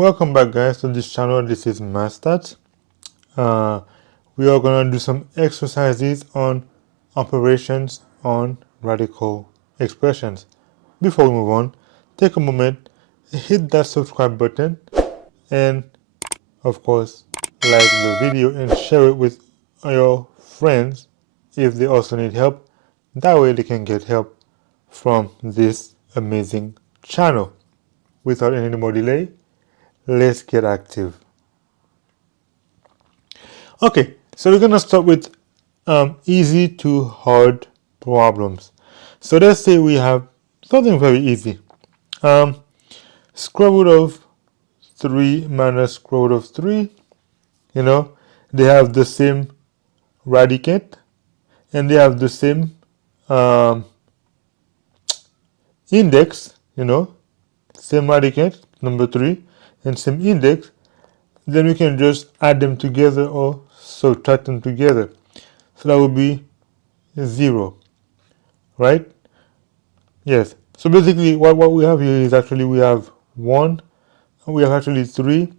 Welcome back guys to this channel. This is Mathstats. We are going to do some exercises on operations on radical expressions. Before we move on, take a moment, hit that subscribe button, and of course like the video and share it with your friends if they also need help. That way they can get help from this amazing channel. Without any more delay, let's get active. Okay, so we're going to start with easy to hard problems. So let's say we have something very easy. Square root of 3 minus square root of 3, they have the same radicand and they have the same index, same radicand, number 3, and same index. Then we can just add them together or subtract them together. So that would be 0, right? Yes. So basically what we have here is actually we have 1, and we have actually 3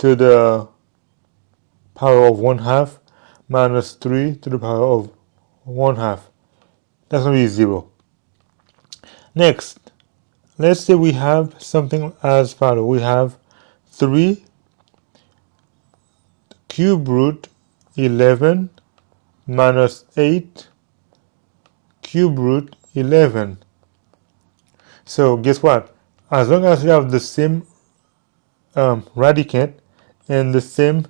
to the power of 1/2 minus 3 to the power of 1/2. That's going to be 0. Next, let's say we have something as follows. We have 3 cube root 11 minus 8 cube root 11. So guess what? As long as you have the same radicand and the same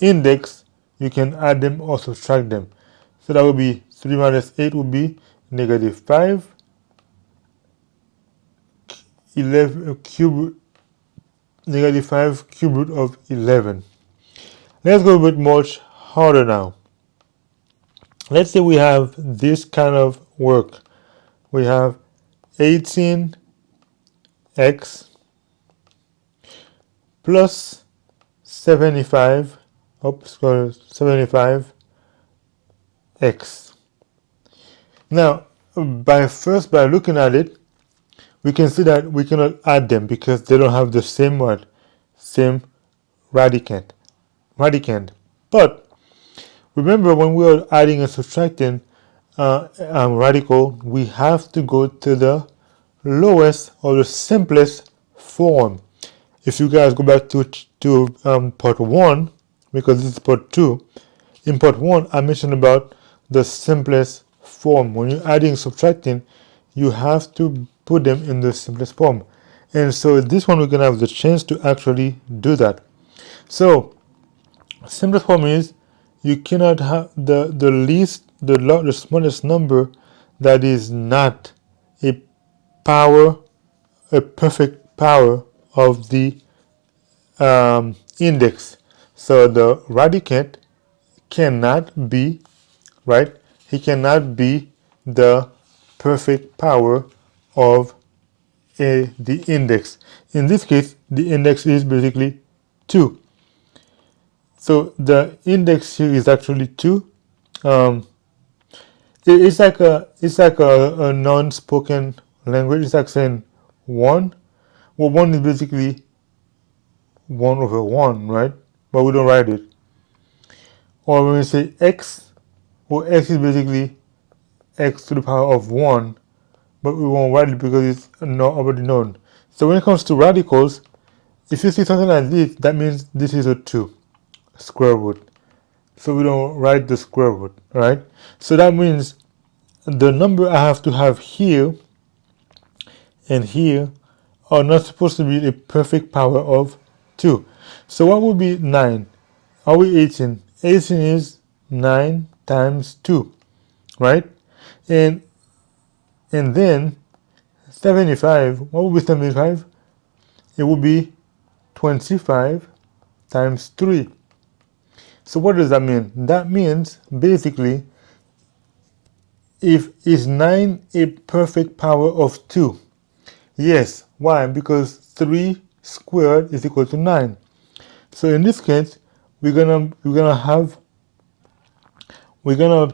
index, you can add them or subtract them. So that would be 3 minus 8 would be negative 5. 11 cube, negative 5 cube root of 11. Let's go a bit much harder now. Let's say we have this kind of work. We have 18x plus 75, 75x. Now, by looking at it, we can see that we cannot add them because they don't have the same word, same radicand. But remember, when we are adding and subtracting radical, we have to go to the lowest or the simplest form. If you guys go back to part 1, because this is part 2, in part 1 I mentioned about the simplest form. When you're adding and subtracting, you have to put them in the simplest form. And so this one we're going to have the chance to actually do that. So simplest form is you cannot have the smallest number that is not a perfect power of the index. So the radicand cannot be, right? He cannot be the perfect power of the index. In this case, the index is basically 2. So the index here is actually 2. It's like a non-spoken language. It's like saying 1. Well, 1 is basically 1 over 1, right? But we don't write it. Or when we say x, well, x is basically x to the power of 1, but we won't write it because it's not already known. So when it comes to radicals, if you see something like this, that means this is a 2 square root. So we don't write the square root, right? So that means the number I have to have here and here are not supposed to be a perfect power of 2. So what would be 9? Are we 18? 18 is 9 times 2, right? And then 75, what would be 75? It would be 25 times 3. So what does that mean? That means basically, is 9 a perfect power of 2? Yes. Why? Because 3 squared is equal to 9. So in this case, we're gonna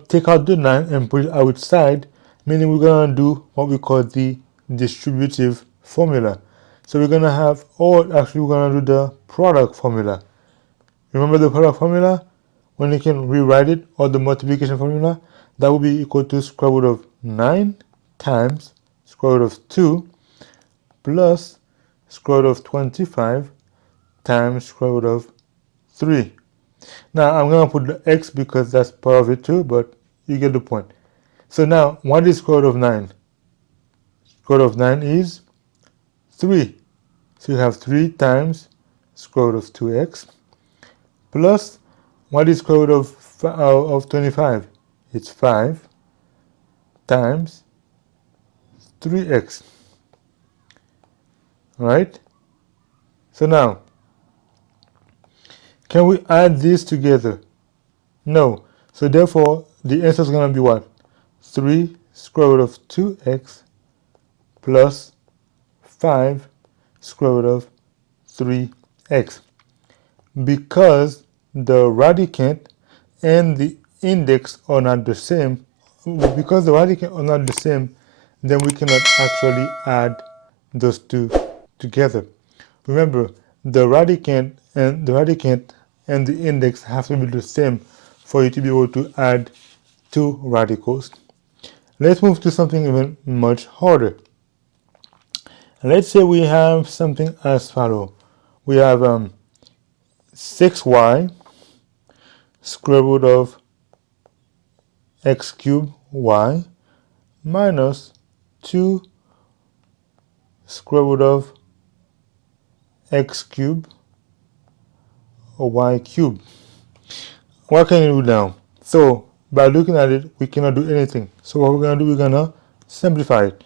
take out the 9 and put it outside, meaning we're gonna do what we call the distributive formula. So we're gonna have, or actually we're gonna do the product formula. Remember the product formula? When you can rewrite it, or the multiplication formula, that will be equal to square root of 9 times square root of 2 plus square root of 25 times square root of 3. Now I'm going to put the x because that's part of it too, but you get the point. So now, what is square root of 9? Square root of 9 is 3. So you have 3 times square root of 2x plus, what is square root of 25? It's 5 times 3x. Right? So now, can we add these together? No. So therefore, the answer is going to be what? 3 square root of 2x plus 5 square root of 3x. Because the radicand and the index are not the same, because the radicand are not the same, then we cannot actually add those two together. Remember, the radicand and the index have to be the same for you to be able to add two radicals. Let's move to something even much harder. Let's say we have something as follows. We have 6y square root of x cubed y minus 2 square root of x cubed or y cubed. What can you do now? So by looking at it, we cannot do anything. So what we're going to do, we're going to simplify it.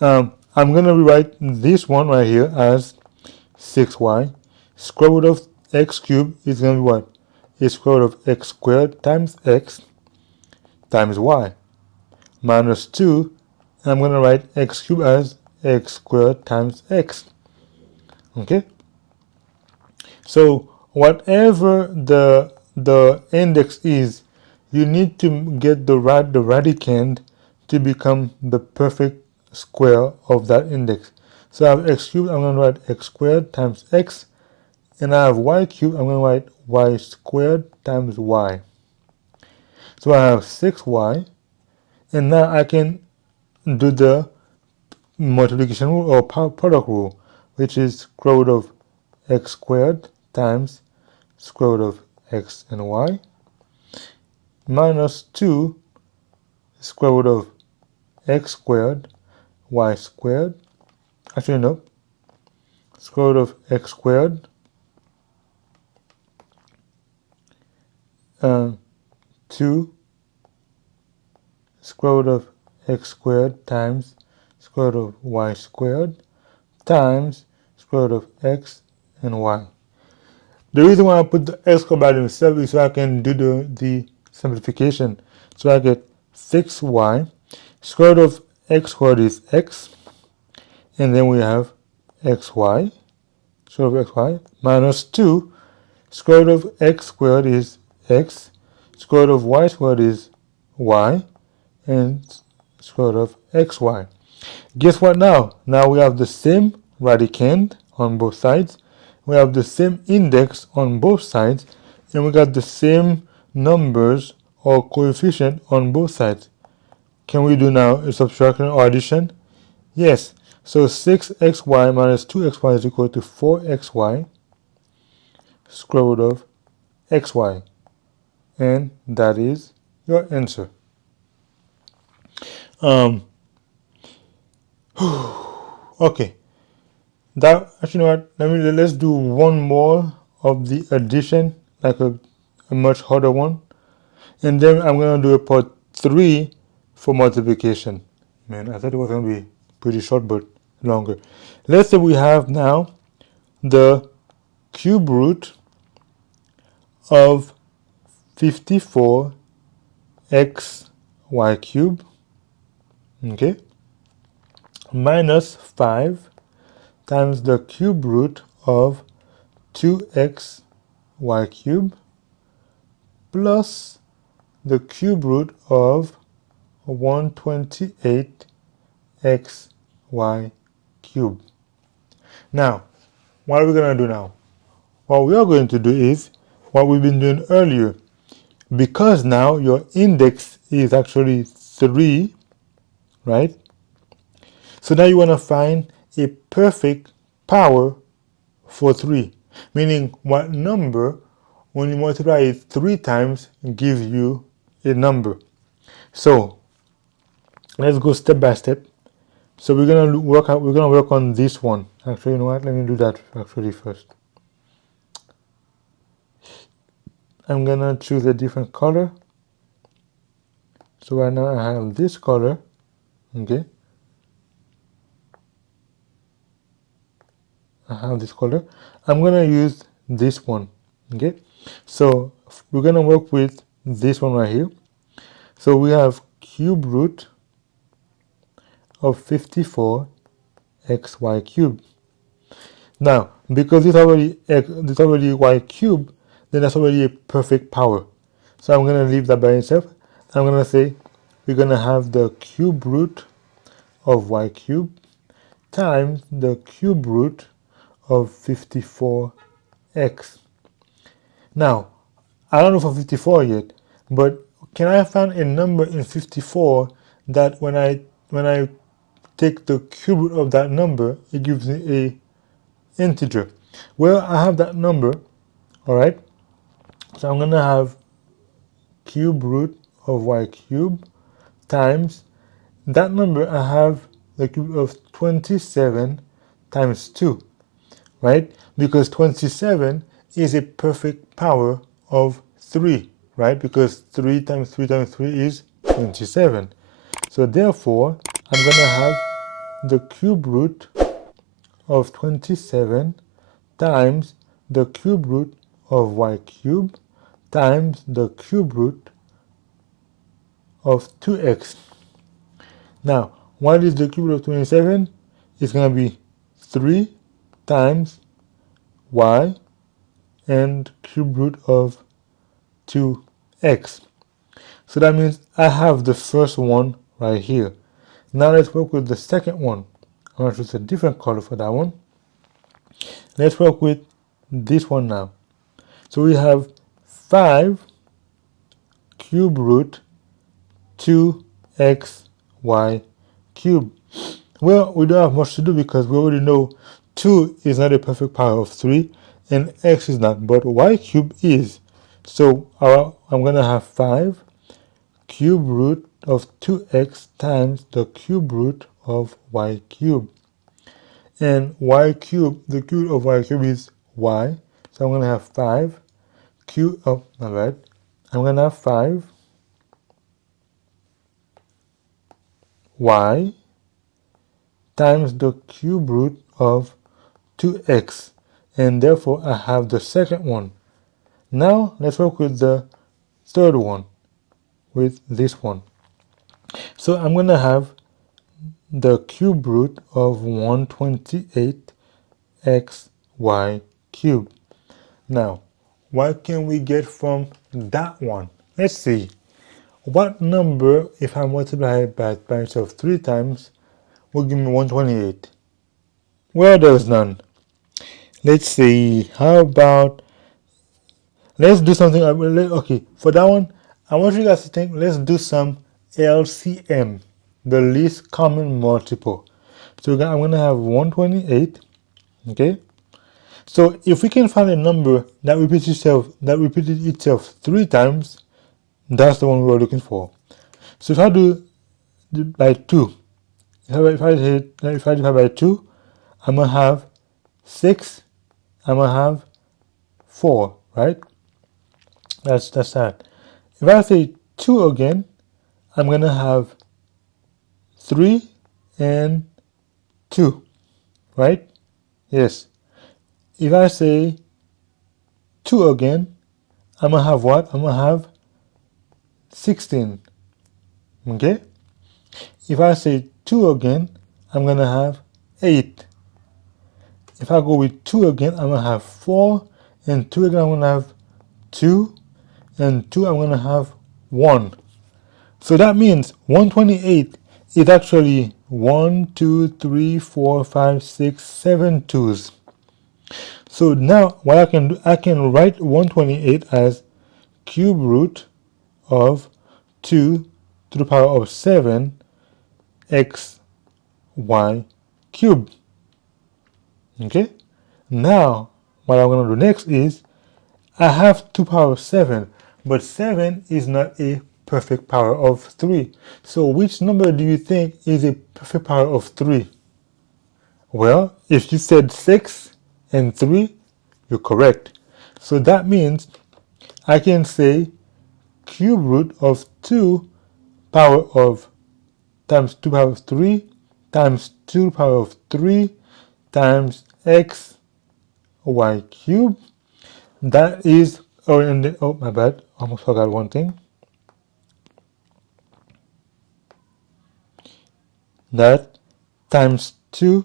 I'm going to rewrite this one right here as 6y. Square root of x cubed is going to be what? It's square root of x squared times x times y minus 2. And I'm going to write x cubed as x squared times x. Okay? So whatever the index is, you need to get the radicand to become the perfect square of that index. So I have x cubed, I'm going to write x squared times x, and I have y cubed, I'm going to write y squared times y. So I have 6y, and now I can do the multiplication rule or product rule, which is square root of x squared times square root of x and y minus 2 square root of x squared y squared, actually no, square root of x squared 2 square root of x squared times square root of y squared times square root of x and y. The reason why I put the x squared by themselves is so I can do the simplification. So I get 6y, square root of x squared is x, and then we have xy, square root of xy, minus 2, square root of x squared is x, square root of y squared is y, and square root of xy. Guess what now? Now we have the same radicand on both sides, we have the same index on both sides, and we got the same numbers or coefficient on both sides. Can we do now a subtraction or addition? Yes. So 6xy minus 2xy is equal to 4xy square root of xy. And that is your answer. Okay. That actually, you know what? Let's do one more of the addition, like a much harder one, and then I'm gonna do a part 3 for multiplication. Man, I thought it was gonna be pretty short, but longer. Let's say we have now the cube root of 54 x y cubed, okay, minus 5 times the cube root of 2x y cubed plus the cube root of 128 x y cubed. Now, what are we going to do now? What we are going to do is what we've been doing earlier. Because now your index is actually 3, right? So now you want to find a perfect power for 3, meaning what number, when you multiply it 3 times, gives you a number. So let's go step by step. So we're gonna work on this one. Actually, you know what? Let me do that actually first. I'm gonna choose a different color. So right now I have this color. Okay. I have this color. I'm gonna use this one. Okay. So we're gonna work with this one right here. So we have cube root of 54 xy cubed. Now, because it's already y cubed, then that's already a perfect power. So I'm going to leave that by itself. I'm going to say we're going to have the cube root of y cubed times the cube root of 54x. Now, I don't know for 54 yet, but can I find a number in 54 that when I take the cube root of that number, it gives me a integer? Well, I have that number, all right? So I'm going to have cube root of y cubed times that number. I have the cube of 27 times 2, right? Because 27 is a perfect power of 3, right? Because 3 times 3 times 3 is 27. So therefore, I'm going to have the cube root of 27 times the cube root of y cubed times the cube root of 2x. Now, what is the cube root of 27? It's going to be 3 times y and cube root of 2x. So that means I have the first one right here. Now let's work with the second one. I'm going to choose a different color for that one. Let's work with this one now. So we have 5 cube root 2xy cubed. Well, we don't have much to do because we already know 2 is not a perfect power of 3 and x is not, but y cubed is. So I'm going to have 5 cube root of 2x times the cube root of y cubed. And y cubed, the cube of y cubed is y. So I'm going to have 5 cube, oh, my bad. I'm going to have 5 y times the cube root of 2x, and therefore I have the second one. Now let's work with the third one, with this one. So I'm going to have the cube root of 128 xy cubed. Now, what can we get from that one? Let's see. What number, if I multiply it by itself 3 times, will give me 128? Well, there's none. Let's see. How about, let's do something. Okay, for that one, I want you guys to think, let's do some LCM, the least common multiple. So I'm going to have 128, okay? So if we can find a number that repeated itself 3 times, that's the one we were looking for. So if I do by 2, if I divide by 2, I'm going to have 6, I'm going to have 4, right? That's that. If I say 2 again, I'm going to have 3 and 2, right? Yes. If I say 2 again, I'm going to have what? I'm going to have 16, okay? If I say 2 again, I'm going to have 8. If I go with 2 again, I'm going to have 4, and 2 again, I'm going to have 2, and 2, I'm going to have 1. So that means 128 is actually 1, 2, 3, 4, 5, 6, 7 2's. So now what I can do, I can write 128 as cube root of 2 to the power of 7 x y cubed. Okay? Now, what I'm going to do next is, I have 2 power of 7, but 7 is not a perfect power of 3. So which number do you think is a perfect power of 3? Well, if you said 6 and 3, you're correct. So that means I can say cube root of 2 power of times 2 power of 3 times 2 power of 3 times x y cubed. That is, oh, and then, oh, my bad, almost forgot one thing. That times 2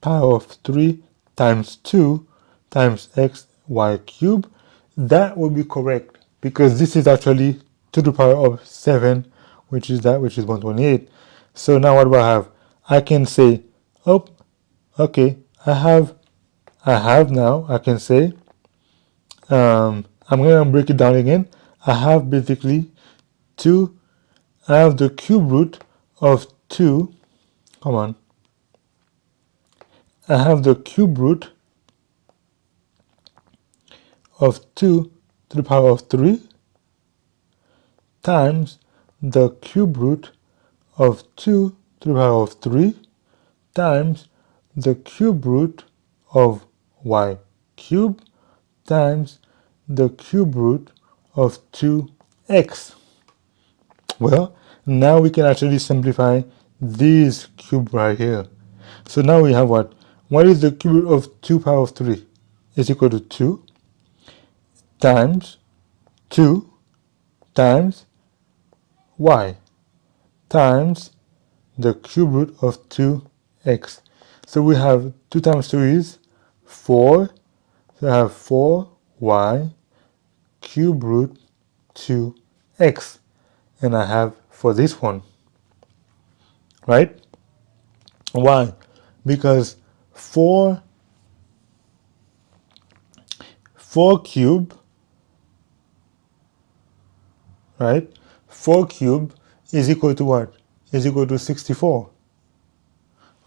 power of 3 times 2 times x y cubed, that will be correct because this is actually 2 to the power of 7, which is 128. So now what do I have? I can say, oh, okay, I have now, I can say, I'm going to break it down again. I have basically 2, I have the cube root of 2, come on, I have the cube root of 2 to the power of 3 times the cube root of 2 to the power of 3 times the cube root of y cubed times the cube root of 2x. Well, now we can actually simplify these cubes right here. So now we have what? What is the cube root of 2 power of 3? Is equal to 2 times 2 times y times the cube root of 2x. So we have 2 times 2 is 4. So I have 4y cube root 2x. And I have for this one, right? Why? Because 4 cube, right? 4 cube is equal to what? Is equal to 64.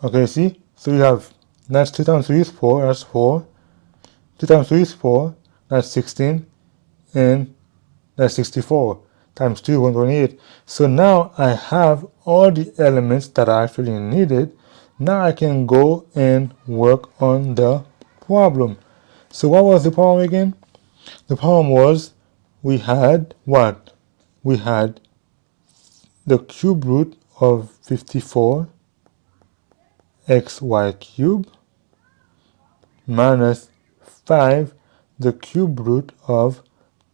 Okay, see? So you have, that's 2 times 3 is 4, that's 4. 2 times 3 is 4, that's 16. And that's 64 times 2, 128. So now I have all the elements that I actually needed. Now I can go and work on the problem. So what was the problem again? The problem was we had what? We had the cube root of 54 xy cubed minus 5 the cube root of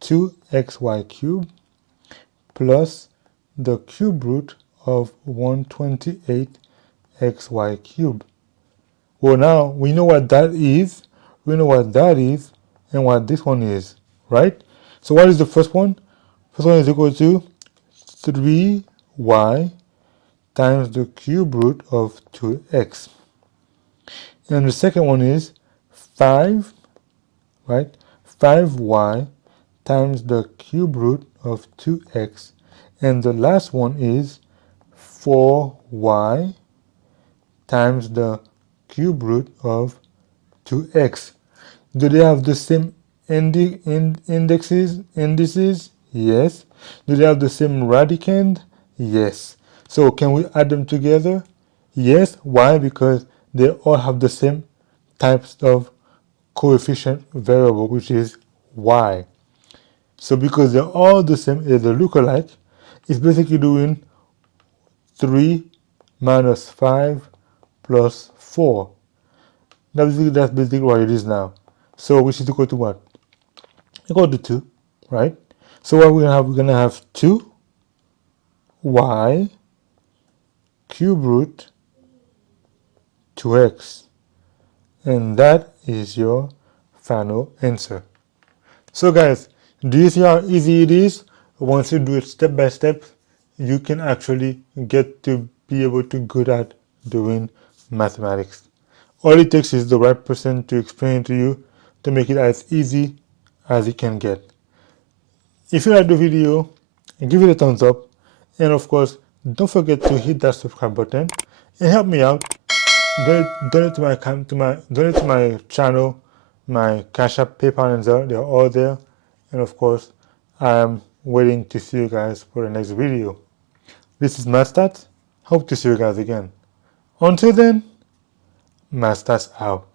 2xy cubed plus the cube root of 128 xy cubed. Well, now we know what that is, and what this one is, right? So what is the first one? First one is equal to 3y times the cube root of 2x. And the second one is 5, right? 5y times the cube root of 2x. And the last one is 4y times the cube root of 2x. Do they have the same indices? Yes. Do they have the same radicand? Yes. So can we add them together? Yes. Why? Because they all have the same types of coefficient variable, which is y. So because they're all the same, they look alike, it's basically doing 3 minus 5 plus 4. That's basically what it is now. So which is equal to what? Equal to 2, right? So what we're going to have 2y cube root 2x. And that is your final answer. So guys, do you see how easy it is? Once you do it step by step, you can actually get to be able to good at doing mathematics. All it takes is the right person to explain it to you to make it as easy as it can get. If you like the video, give it a thumbs up, and of course, don't forget to hit that subscribe button and help me out. Donate to my channel, my Cash App, PayPal, and Zelle. They're all there, and of course, I'm waiting to see you guys for the next video. This is MathStats. Hope to see you guys again. Until then, MathStats out.